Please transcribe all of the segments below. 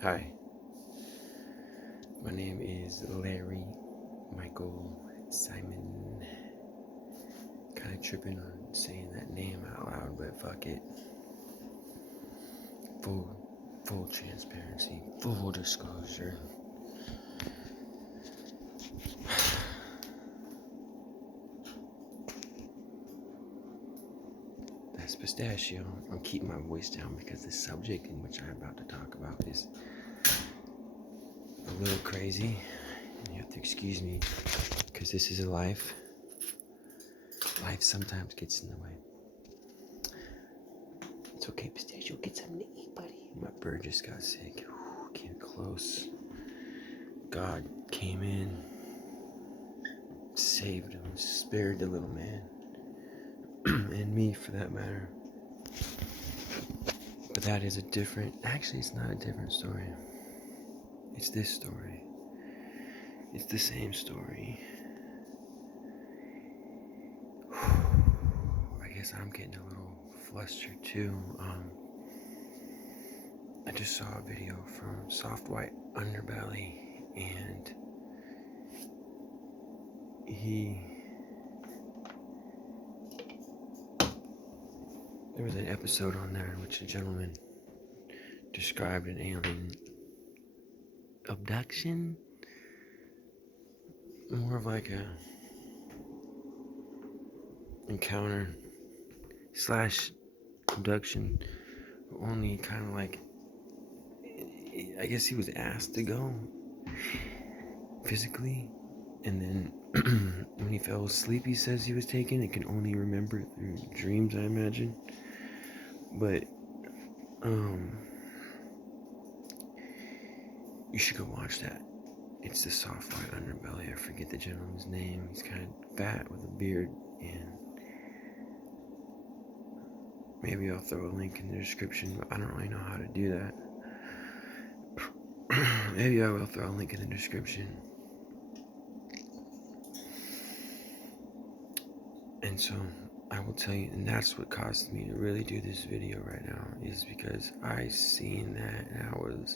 Hi, my name is Larry Michael Simon. Kind of tripping on saying that name out loud, but fuck it. Full transparency, full disclosure. That's pistachio. I'm keeping my voice down because the subject in which I'm about to talk about is a little crazy. You have to excuse me because this is a life. Life sometimes gets in the way. It's okay, pistachio. Get something to eat, buddy. My bird just got sick. Came close. God came in, saved him, spared the little man, and me for that matter. But that is actually, it's not a different story. It's this story. It's the same story. I guess I'm getting a little flustered too. I just saw a video from Soft White Underbelly, and there was an episode on there in which a gentleman described an alien abduction, more of like a encounter slash abduction, only kind of like, I guess he was asked to go physically, and then when he fell asleep, he says he was taken. It can only remember through dreams, I imagine. But you should go watch that. It's the Soft White Underbelly. I forget the gentleman's name. He's kind of fat with a beard, and maybe I'll throw a link in the description, but I don't really know how to do that. Maybe I will throw a link in the description. And so I will tell you, and that's what caused me to really do this video right now, is because I seen that and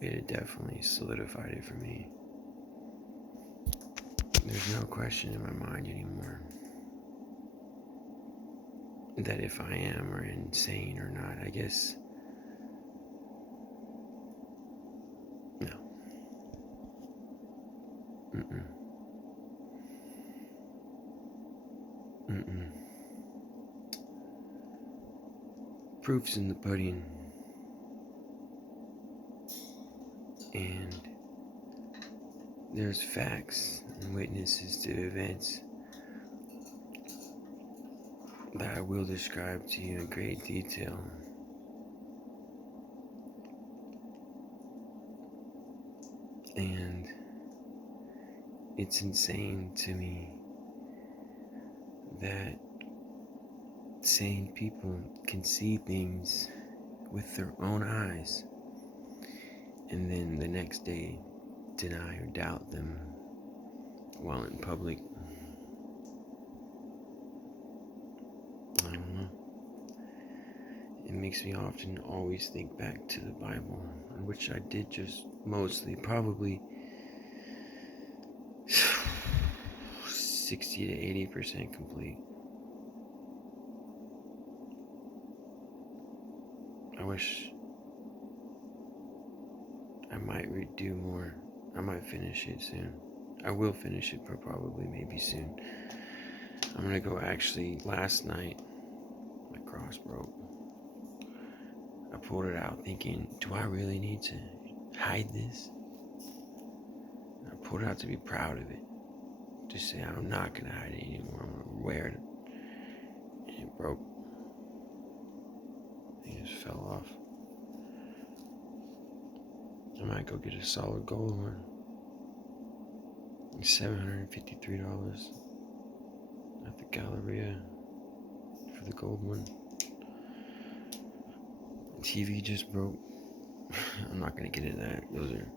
it definitely solidified it for me. There's no question in my mind anymore that if I am or insane or not. I guess no. Mm-mm. Mm-mm. Proof's in the pudding, and there's facts and witnesses to events that I will describe to you in great detail. And it's insane to me that sane people can see things with their own eyes and then the next day deny or doubt them while in public. I don't know. It makes me often always think back to the Bible, which I did just mostly, probably 60 to 80% complete. I wish I might do more. I might finish it soon. I will finish it, but probably maybe soon. I'm gonna go actually, last night, my cross broke. I pulled it out thinking, do I really need to hide this? And I pulled it out to be proud of it. To say I'm not gonna hide it anymore. I'm gonna wear it. And it broke. It just fell off. I might go get a solid gold one. It's $753 at the Galleria for the gold one. The TV just broke. I'm not gonna get into that. Those are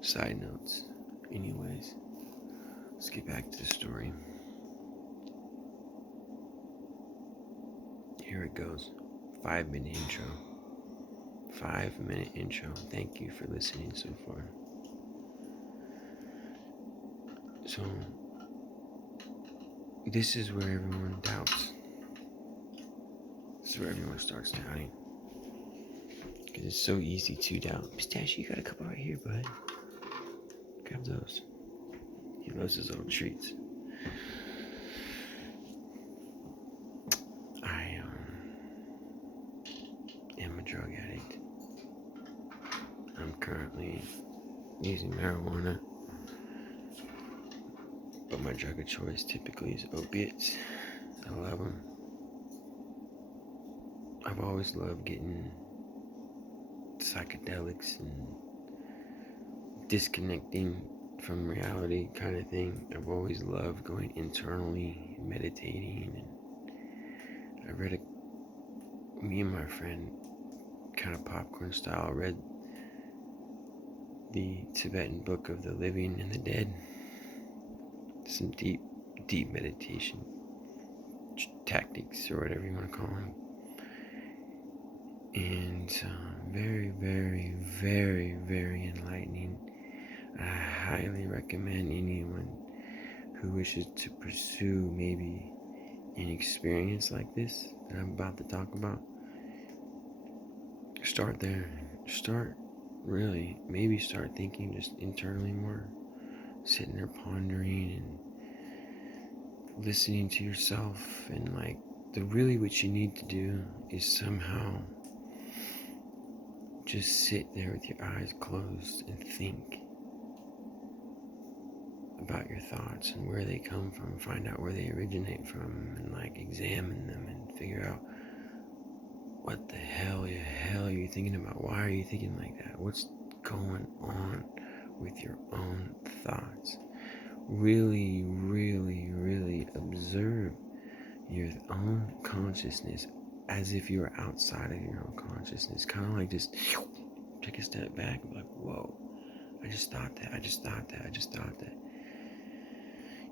side notes. Anyways, let's get back to the story. Here it goes. 5-minute intro. 5-minute intro. Thank you for listening so far. So, this is where everyone doubts. This is where everyone starts doubting. Because it's so easy to doubt. Pistachio, you got a couple right here, bud. Grab those. He loves his little treats. I am a drug addict. I'm currently using marijuana, but my drug of choice typically is opiates. I love them. I've always loved getting psychedelics and disconnecting from reality kind of thing. I've always loved going internally, meditating, and I read me and my friend, kind of popcorn style, read the Tibetan book of the living and the dead. Some deep meditation tactics, or whatever you want to call them. And very, very, very, very enlightening. I highly recommend anyone who wishes to pursue maybe an experience like this that I'm about to talk about. Start there. Maybe start thinking just internally more. Sitting there pondering and listening to yourself, and really what you need to do is somehow just sit there with your eyes closed and think about your thoughts and where they come from, find out where they originate from, and examine them and figure out what the hell are you thinking about? Why are you thinking like that? What's going on with your own thoughts? Really, really, really observe your own consciousness as if you're outside of your own consciousness. Kind of just take a step back and be like, whoa, I just thought that.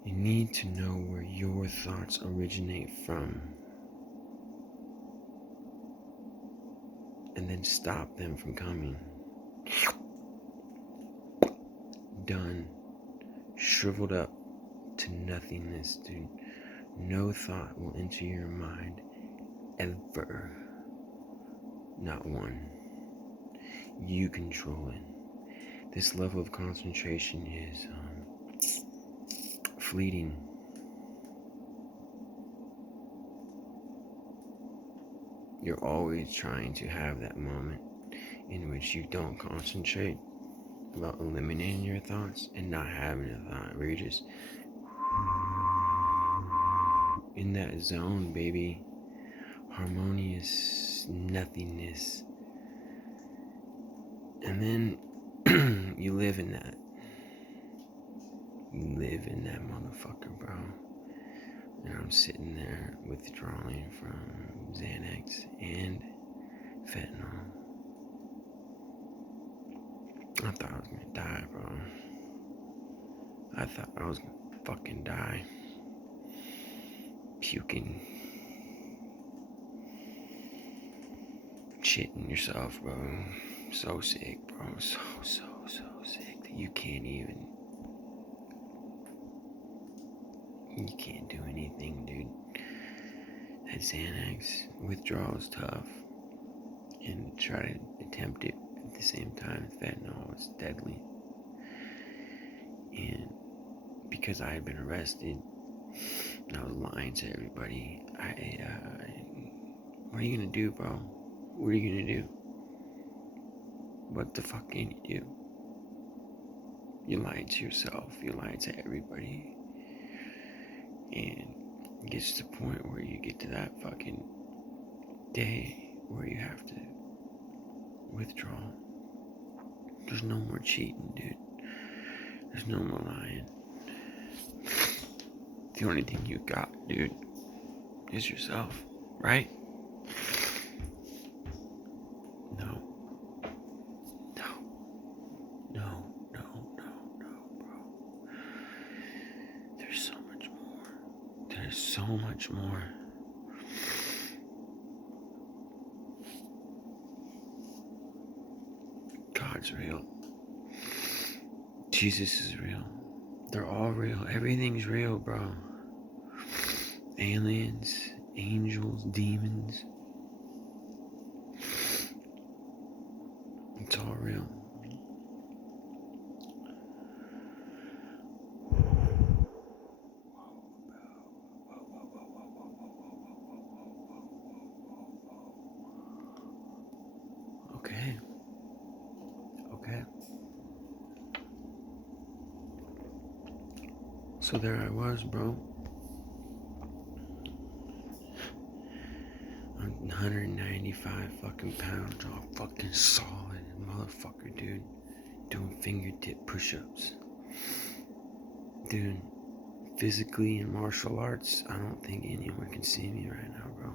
You need to know where your thoughts originate from, and then stop them from coming. Done. Shriveled up to nothingness, dude. No thought will enter your mind ever. Not one. You control it. This level of concentration is fleeting. You're always trying to have that moment in which you don't concentrate about eliminating your thoughts and not having a thought, where you're just in that zone, baby. Harmonious nothingness. And then you live in that. You live in that motherfucker, bro. And I'm sitting there withdrawing from Xanax and fentanyl. I thought I was gonna die, bro. I thought I was gonna fucking die. Puking. Shitting yourself, bro. So sick, bro. So sick that you can't do anything, dude. That Xanax withdrawal is tough. And try to attempt it at the same time with fentanyl, it's deadly. And because I had been arrested and I was lying to everybody, what are you gonna do, bro? What are you gonna do? What the fuck can you do? You lied to yourself, you lied to everybody. And it gets to the point where you get to that fucking day where you have to withdraw. There's no more cheating, dude. There's no more lying. The only thing you got, dude, is yourself, right? No, bro. There's so much more. There's so much more. God's real. Jesus is real. They're all real. Everything's real, bro. Aliens, angels, demons. It's all real. Okay. So there I was, bro. I'm 195 fucking pounds, all fucking solid motherfucker, dude. Doing fingertip push-ups. Dude, physically in martial arts, I don't think anyone can see me right now, bro.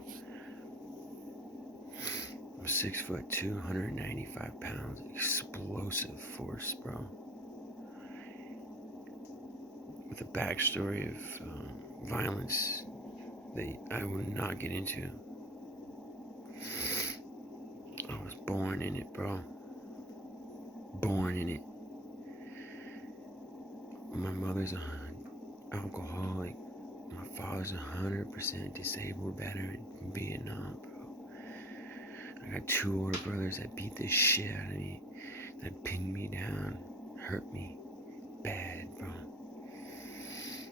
I'm 6'2", 195 pounds, explosive force, bro. With a backstory of violence that I would not get into. I was born in it, bro. Born in it. My mother's an alcoholic. My father's 100% disabled veteran from Vietnam, bro. I got 2 older brothers that beat the shit out of me, that pinned me down, hurt me bad, bro.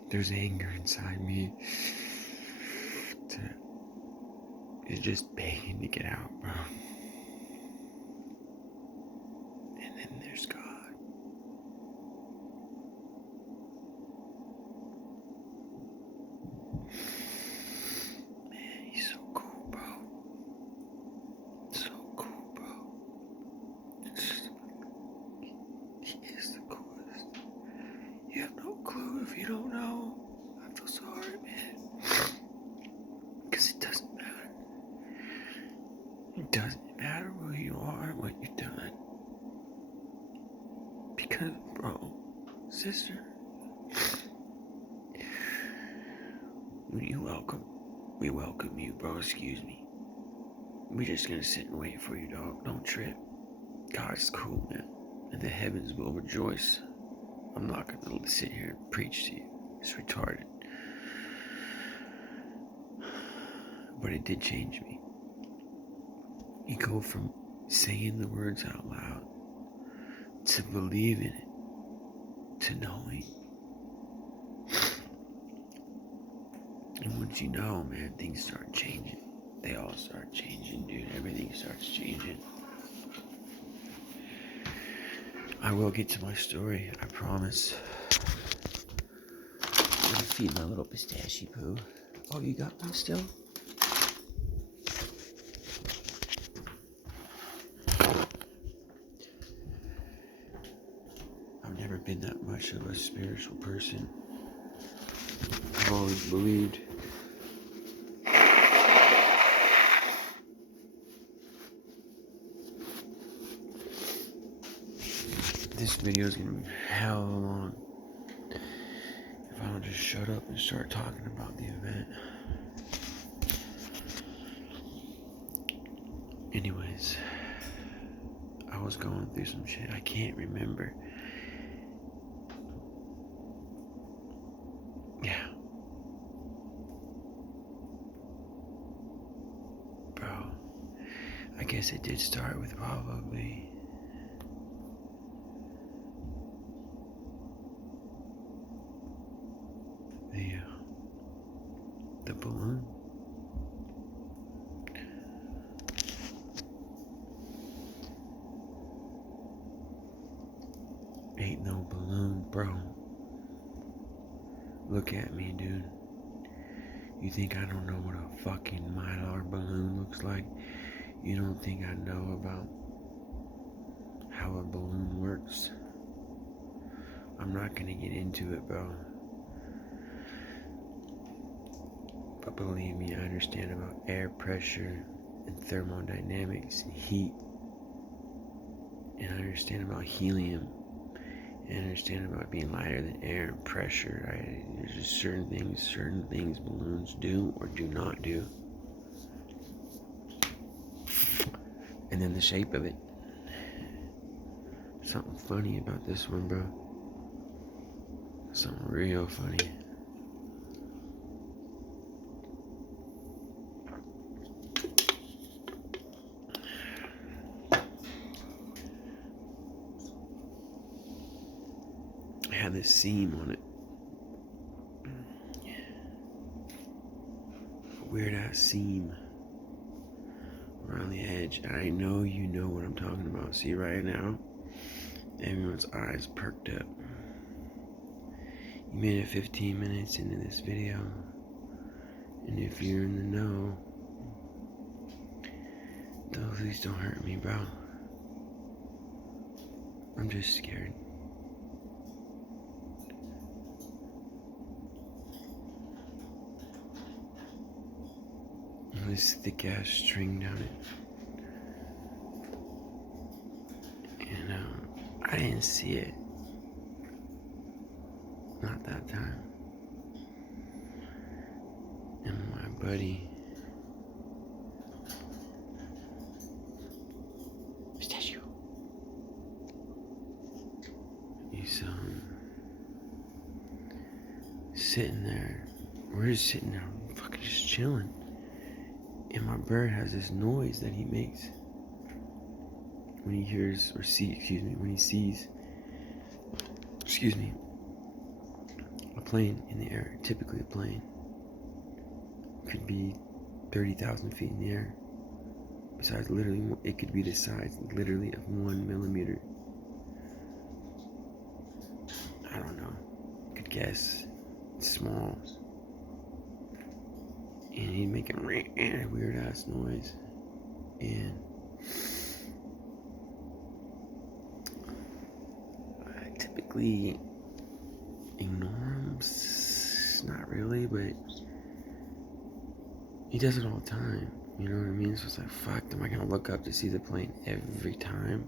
There's anger inside me. It's just begging to get out, bro. And then there's God. Man, he's so cool, bro. So cool, bro. He is the coolest. You have no clue if you don't know. I feel sorry, man. Because it doesn't matter. It doesn't matter who you are and what you've done. Because, bro, sister, we welcome you, bro. Excuse me. We're just gonna sit and wait for you, dog. Don't trip. God's cool, man. And the heavens will rejoice. I'm not gonna sit here and preach to you. It's retarded. But it did change me. You go from saying the words out loud to believing it, to knowing. And once you know, man, things start changing. They all start changing, dude. Everything starts changing. I will get to my story, I promise. I'm gonna feed my little pistachio poo. Oh, you got one still? I've never been that much of a spiritual person. I've always believed this video is gonna be hell long if I don't just shut up and start talking about the event. Anyways, I was going through some shit. I can't remember. Yeah. Bro, I guess it did start with probably the balloon. Ain't no balloon, bro. Look at me, dude. You think I don't know what a fucking Mylar balloon looks like? You don't think I know about how a balloon works? I'm not gonna get into it, bro. But believe me, I understand about air pressure and thermodynamics and heat. And I understand about helium. And I understand about being lighter than air and pressure. Right? There's just certain things balloons do or do not do. And then the shape of it. something funny about this one, bro. Something real funny. It had this seam on it. A weird ass seam around the edge. And I know you know what I'm talking about. See right now? Everyone's eyes perked up. You made it 15 minutes into this video. And if you're in the know, please don't hurt me, bro. I'm just scared. This thick ass string down it. And I didn't see it. Not that time. And my buddy, statue, he's sitting there. We're just sitting there, fucking just chilling. And my bird has this noise that he makes when he hears when he sees, a plane in the air. Typically a plane could be 30,000 feet in the air. Besides, literally, it could be the size, literally, of 1 millimeter. I don't know. Could guess. It's small. And he'd make a weird ass noise. And I typically ignore him. Not really, but he does it all the time. You know what I mean? So it's like, fuck, am I gonna look up to see the plane every time?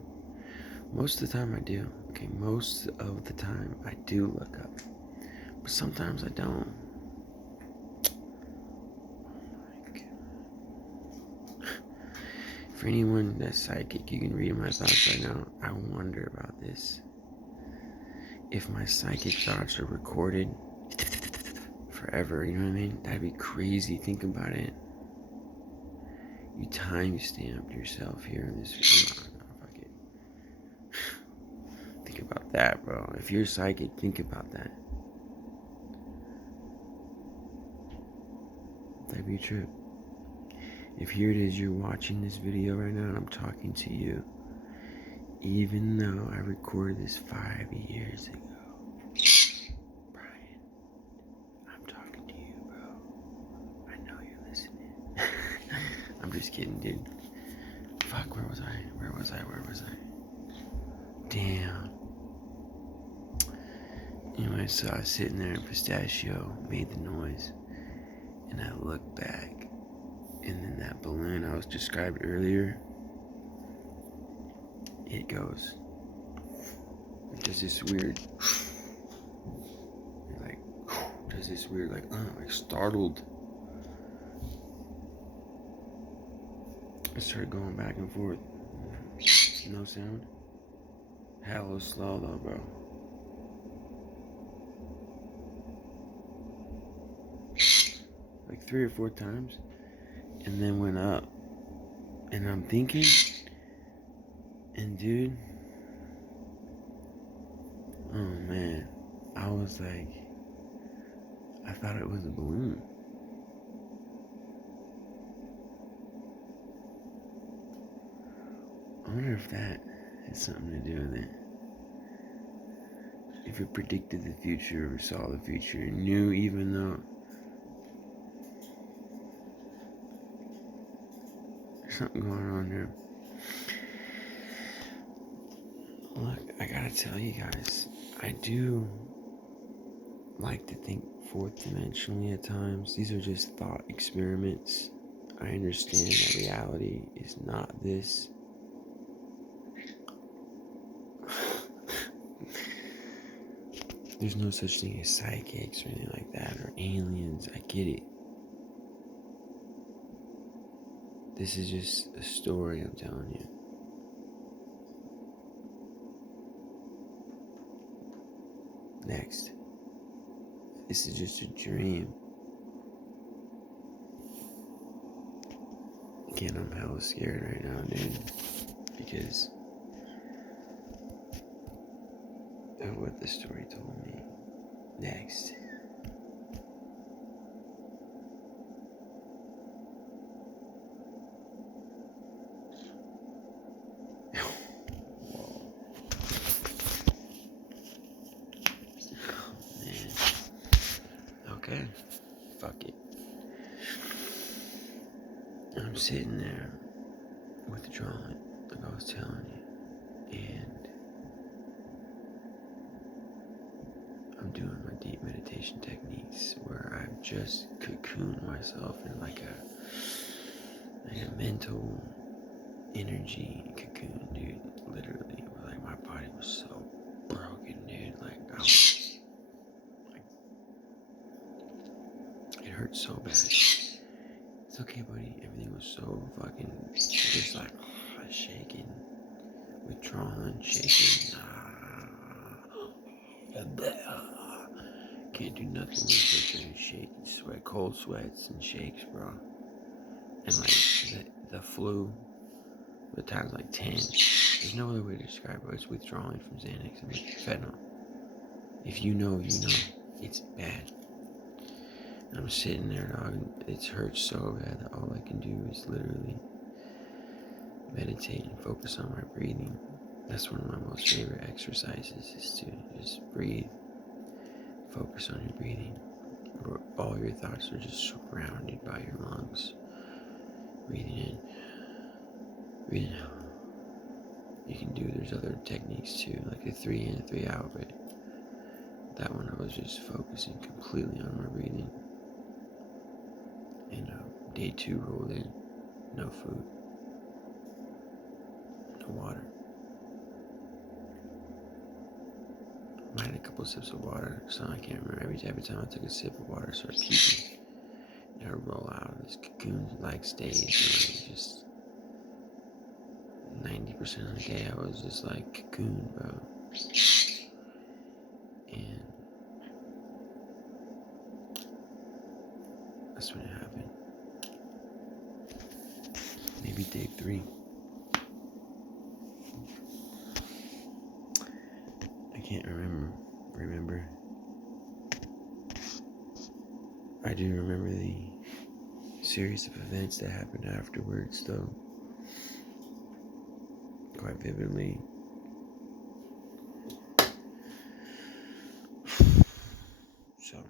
Most of the time I do. Okay, most of the time I do look up. But sometimes I don't. For anyone that's psychic, you can read my thoughts right now. I wonder about this. If my psychic thoughts are recorded forever, you know what I mean? That'd be crazy. Think about it. You time-stamped yourself here in this. Fuck it. Think about that, bro. If you're psychic, think about that. That'd be true. If here it is, you're watching this video right now and I'm talking to you, even though I recorded this 5 years ago. Brian, I'm talking to you, bro. I know you're listening. I'm just kidding, dude. Fuck, where was I? Damn. Anyway, so I was sitting there and Pistachio made the noise. And I looked back. And then that balloon I was described earlier, it goes. It does this weird, like startled. I started going back and forth. No sound. Hella slow though, bro. Like 3 or 4 times. And then went up. And I'm thinking, and dude, oh man, I was like, I thought it was a balloon. I wonder if that has something to do with it. If it predicted the future or saw the future and knew, even though there's something going on there. Look, I gotta tell you guys, I do like to think fourth dimensionally at times. These are just thought experiments. I understand that reality is not this. There's no such thing as psychics or anything like that, or aliens. I get it. This is just a story I'm telling you. Next. This is just a dream. Again, I'm hella scared right now, dude. Because of what the story told me. Next. Whoa. Oh, man. Okay. Fuck it. I'm sitting there withdrawing, like I was telling you, and I'm doing my deep meditation techniques where I just cocoon myself in like a mental energy cocoon, dude. Literally, like my body was so broken, dude. Like I was, like, it hurt so bad. It's okay, buddy. Everything was so fucking just like shaking, withdrawing, shaking. Can't do nothing with it. Shake, sweat, cold sweats and shakes, bro. And like the flu, the times like 10. There's no other way to describe it. It's withdrawing from Xanax and fentanyl. If you know, you know. It's bad. And I'm sitting there, dog, and it hurts so bad that all I can do is literally meditate and focus on my breathing. That's one of my most favorite exercises, is to just breathe, focus on your breathing. All your thoughts are just surrounded by your lungs. Breathing in, breathing out. You can do, there's other techniques too, like a 3 in, 3 out, but that one I was just focusing completely on my breathing. And day 2 rolled in, no food, no water. I had a couple of sips of water, so I can't remember. Every time I took a sip of water, I started puking. And I would roll out of this cocoon-like stage, and just 90% of the day I was just like cocoon, bro. And that's when it happened. Maybe day 3. I can't remember. I do remember the series of events that happened afterwards, though, quite vividly. So,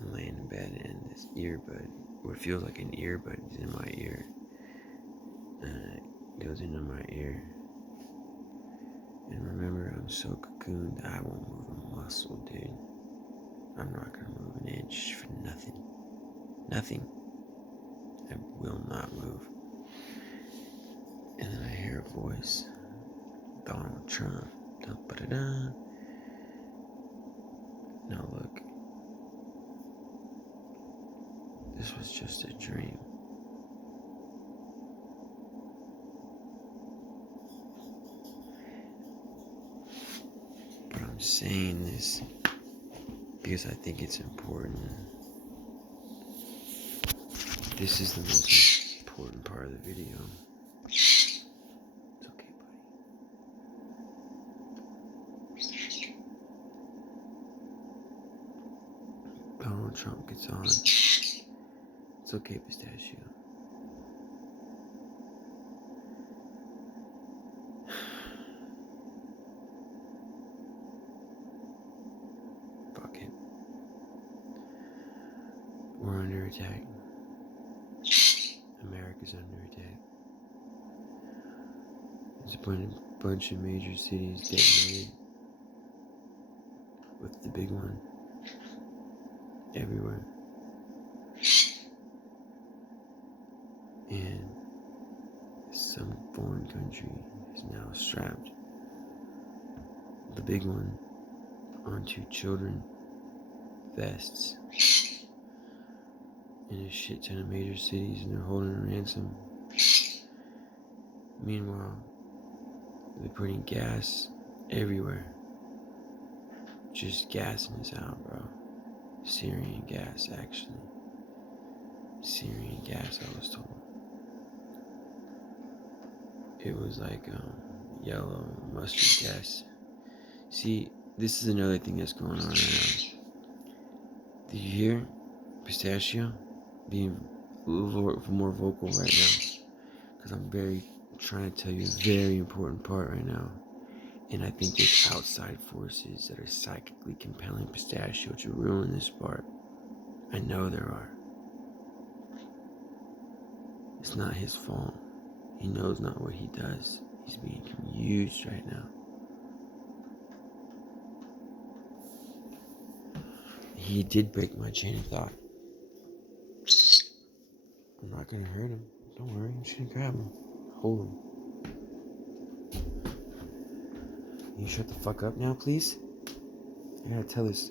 I'm laying in bed and this earbud, what feels like an earbud, is in my ear. It goes into my ear. And remember, I'm so cocooned that I won't move a muscle, dude. I'm not gonna move an inch for nothing. Nothing. I will not move. And then I hear a voice. Donald Trump. Da-ba-da-da. Now look. This was just a dream. But I'm saying this because I think it's important. This is the most important part of the video. It's okay, buddy. Donald Trump gets on. It's okay, pistachio. Fuck it. We're under attack. America's under attack. There's a bunch of major cities detonated, with the big one everywhere. And some foreign country is now strapped the big one onto children vests in a shit ton of major cities, and they're holding a ransom. Meanwhile, they're putting gas everywhere. just gassing us out, bro. Syrian gas, actually. Syrian gas, I was told. It was like yellow mustard gas. See, this is another thing that's going on right now. Did you hear Pistachio being a little more vocal right now? Because I'm trying to tell you a very important part right now. And I think there's outside forces that are psychically compelling Pistachio to ruin this part. I know there are. It's not his fault. He knows not what he does. He's being used right now. He did break my chain of thought. I'm not gonna hurt him. Don't worry, I'm just gonna grab him. Hold him. Can you shut the fuck up now, please? I gotta tell this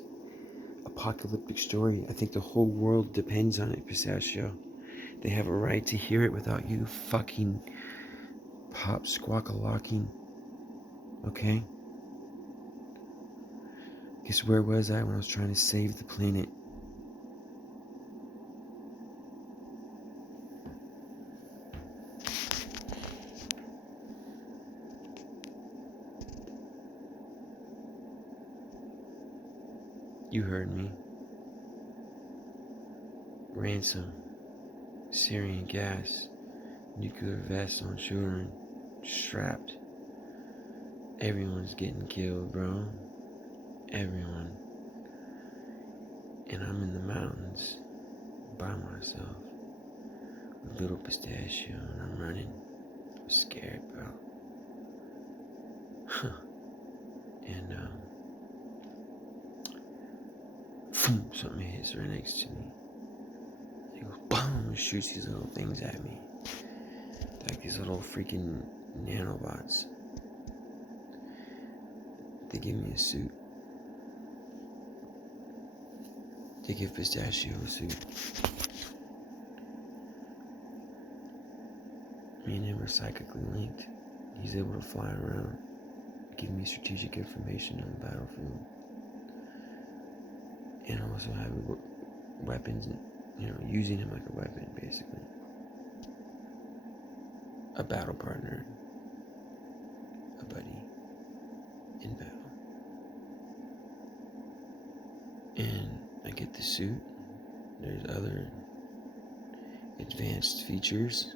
apocalyptic story. I think the whole world depends on it, Pistachio. They have a right to hear it without you fucking pop squawk-a-locking. Okay? Guess where was I when I was trying to save the planet? You heard me. Ransom. Syrian gas. Nuclear vests on children. Strapped. Everyone's getting killed, bro. Everyone. And I'm in the mountains by myself with little Pistachio, and I'm running. I'm scared, bro. And something hits right next to me. It goes boom, and shoots these little things at me, like these little freaking nanobots. They give me a suit. They give Pistachio a suit. Me and him are psychically linked. He's able to fly around, give me strategic information on the battlefield, and also have weapons, and using him like a weapon, basically. A battle partner, a buddy in battle. And I get the suit. There's other advanced features.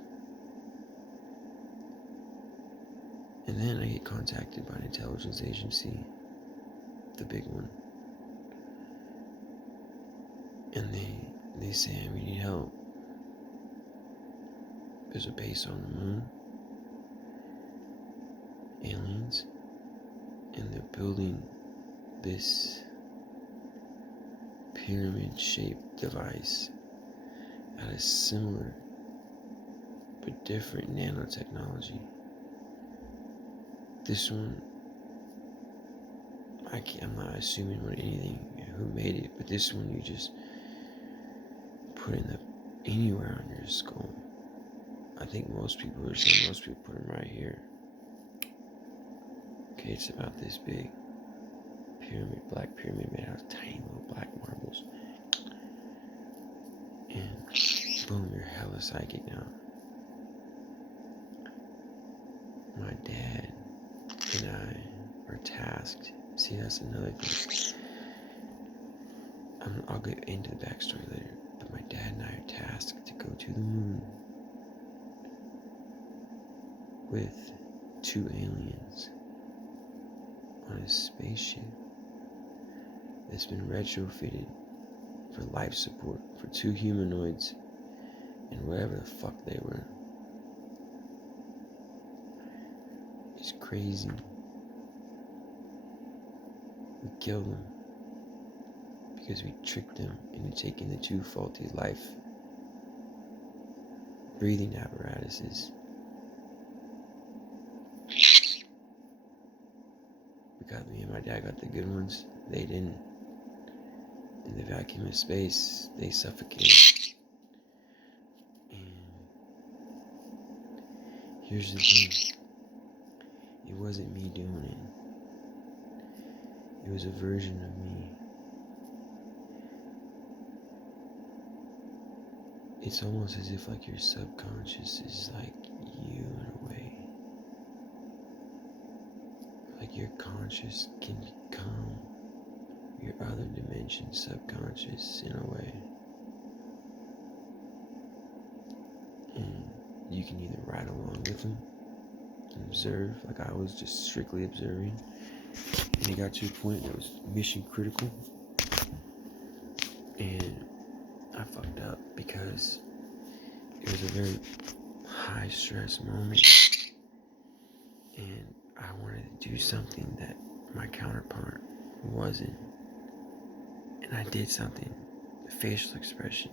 And then I get contacted by an intelligence agency, the big one. And they say, we need help. There's a base on the moon. Aliens. And they're building this pyramid-shaped device out of similar but different nanotechnology. This one, I'm not assuming who made it, but this one you just put anywhere on your skull. I think most people put them right here. Okay, it's about this big. Black pyramid made out of tiny little black marbles. And boom, you're hella psychic now. My dad and I are tasked. See, that's another thing. I'll get into the backstory later. But my dad and I are tasked to go to the moon with 2 aliens on a spaceship that's been retrofitted for life support for 2 humanoids and whatever the fuck they were. It's crazy. We killed them because we tricked them into taking the 2 faulty life breathing apparatuses. Me and my dad got the good ones. They didn't. In the vacuum of space, they suffocated. And here's the thing. It wasn't me doing It was a version of me. It's almost as if like your subconscious is like you in a way. Like your conscious can become your other dimension subconscious in a way. And you can either ride along with them and observe, like I was just strictly observing. And it got to a point that was mission critical. And I fucked up because it was a very high stress moment. And I wanted to do something that my counterpart wasn't. And I did something, facial expression.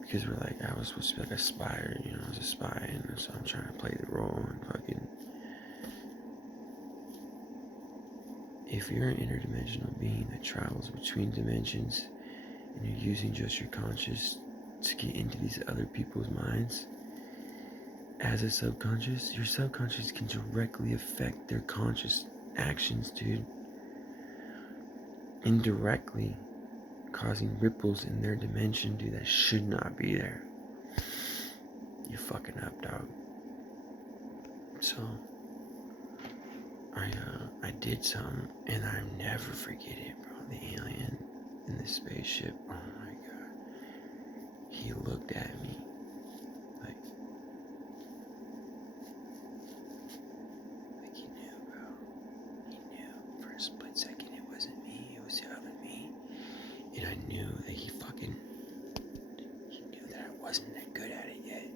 Because we're like, I was supposed to be like a spy, I was a spy, and so I'm trying to play the role and fucking. If you're an interdimensional being that travels between dimensions and you're using just your conscious to get into these other people's minds, as a subconscious, your subconscious can directly affect their conscious actions, dude. Indirectly causing ripples in their dimension, dude, that should not be there. You're fucking up, dog. So I did something, and I never forget it, bro. The alien in the spaceship, oh my god. He looked at me like he knew, bro. He knew for a split second it wasn't me, it was the other me. And I knew that he knew that I wasn't that good at it yet.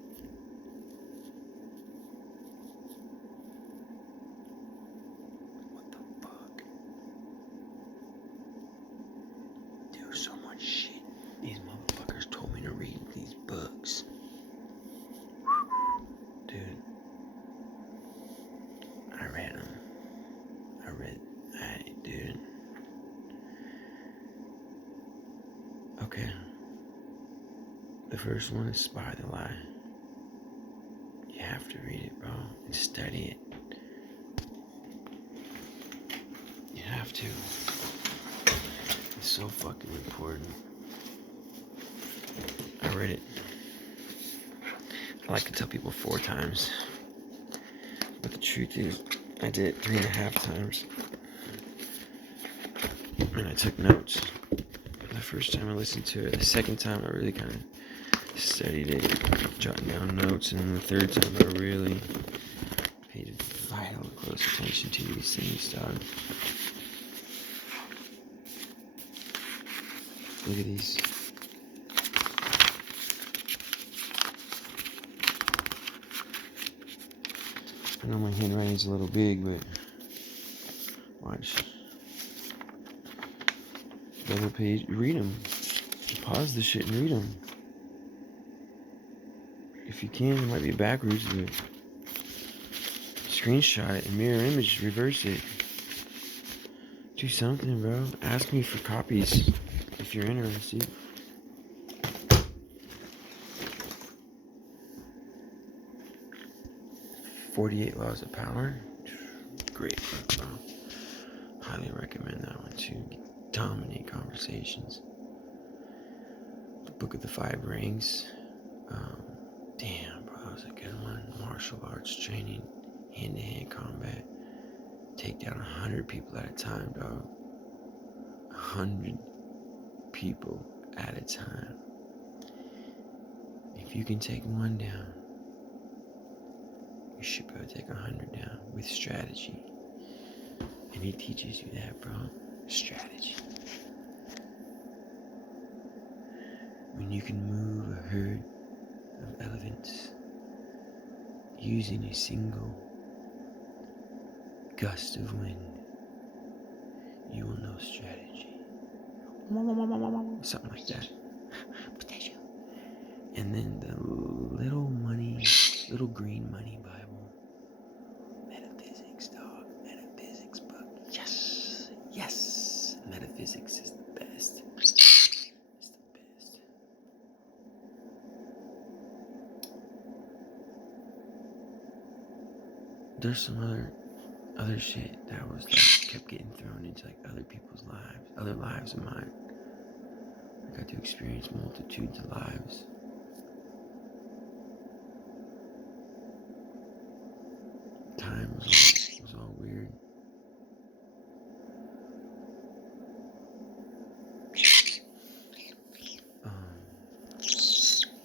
What the fuck? Dude, so much shit. These motherfuckers told me to read these books. Dude. I read them. Dude. Okay. The first one is Spy the Lie. You have to read it, bro, and study it. You have to. It's so fucking important. I read it. I like to tell people 4 times. But the truth is, I did it 3.5 times. And I took notes. The first time I listened to it, the second time I really kind of studied it, jotting down notes, and then the third time I really paid vital close attention to these things, dog. Look at these. I know my handwriting's a little big, but watch. Double page, read them. Pause the shit and read them. If you can, it might be backwards, but screenshot it and mirror image, reverse it. Do something, bro. Ask me for copies if you're interested. "48 Laws of Power." Great book, bro. Highly recommend that one too. Dominate conversations. The Book of the 5 Rings. Damn, bro, that was a good one. Martial arts training, hand-to-hand combat. Take down 100 people at a time, dog. 100 people at a time. If you can take one down, you should be able to take 100 down with strategy. And he teaches you that, bro. Strategy. When you can move a herd of elephants using a single gust of wind, you will know strategy. Something like that. And then the little green money Bible. Metaphysics, dog. Metaphysics book. Yes. Yes. Metaphysics is the best. It's the best. There's some other other shit that was like kept getting thrown into like other people's lives, other lives of mine. I got to experience multitudes of lives. Time was all weird.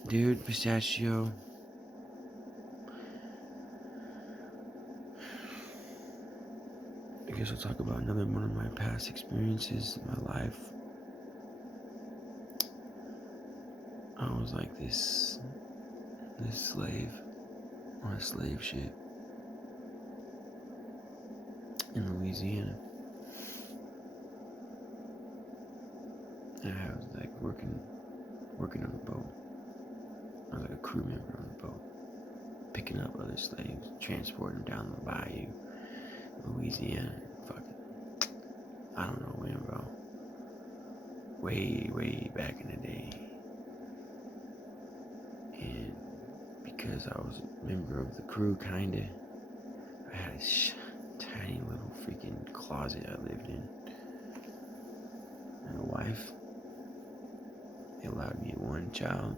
Dude, pistachio. I guess I'll talk about another one of my past experiences in my life. I was like this slave on a slave ship in Louisiana. And I was like working on the boat. I was like a crew member on the boat, picking up other slaves, transporting them down the bayou, Louisiana. Fucking, I don't know when, bro. Way back in the day. And because I was a member of the crew, kinda, I had a tiny little freaking closet I lived in. And a wife. They allowed me one child.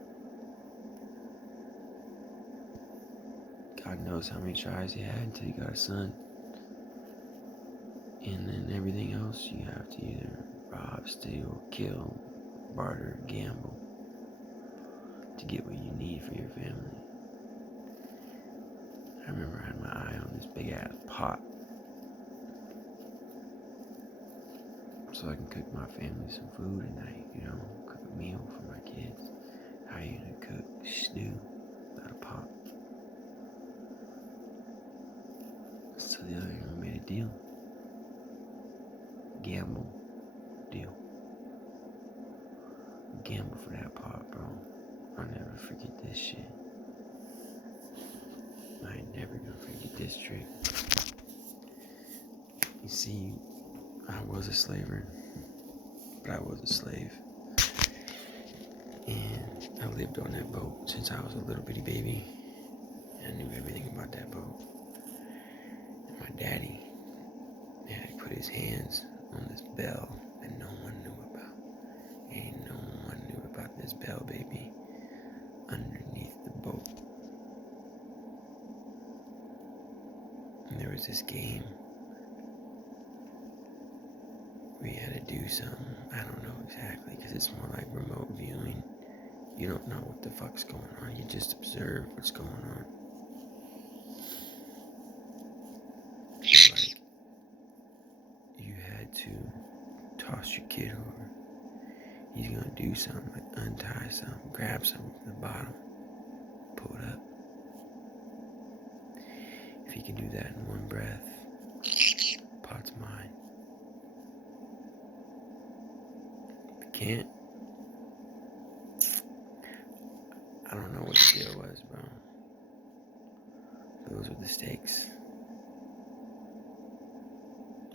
God knows how many tries he had until he got a son. And then everything else you have to either rob, steal, kill, barter, gamble to get what you need for your family. I remember I had my eye on this big ass pot so I can cook my family some food at night, cook a meal for my kids. How you gonna cook stew out of pot? So the other day we made a deal. Gamble deal. Gamble for that pot, bro. I'll never forget this shit. I ain't never gonna forget this trick. You see, I was a slaver, but I was a slave. And I lived on that boat since I was a little bitty baby. I knew everything about that boat. And my daddy had put his hands on this bell that no one knew about. Ain't no one knew about this bell, baby, underneath the boat. And there was this game where you had to do something. I don't know exactly, because it's more like remote viewing. You don't know what the fuck's going on. You just observe what's going on. So like, you had to toss your kid over. He's gonna do something, like untie something, grab something from the bottom, pull it up. If he can do that in one breath, pot's mine. If he can't, I don't know what the deal was, bro. Those were the stakes.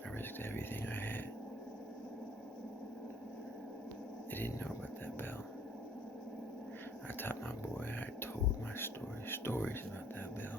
I risked everything I had. They didn't know about that bell. I taught my boy, I told my stories about that bell.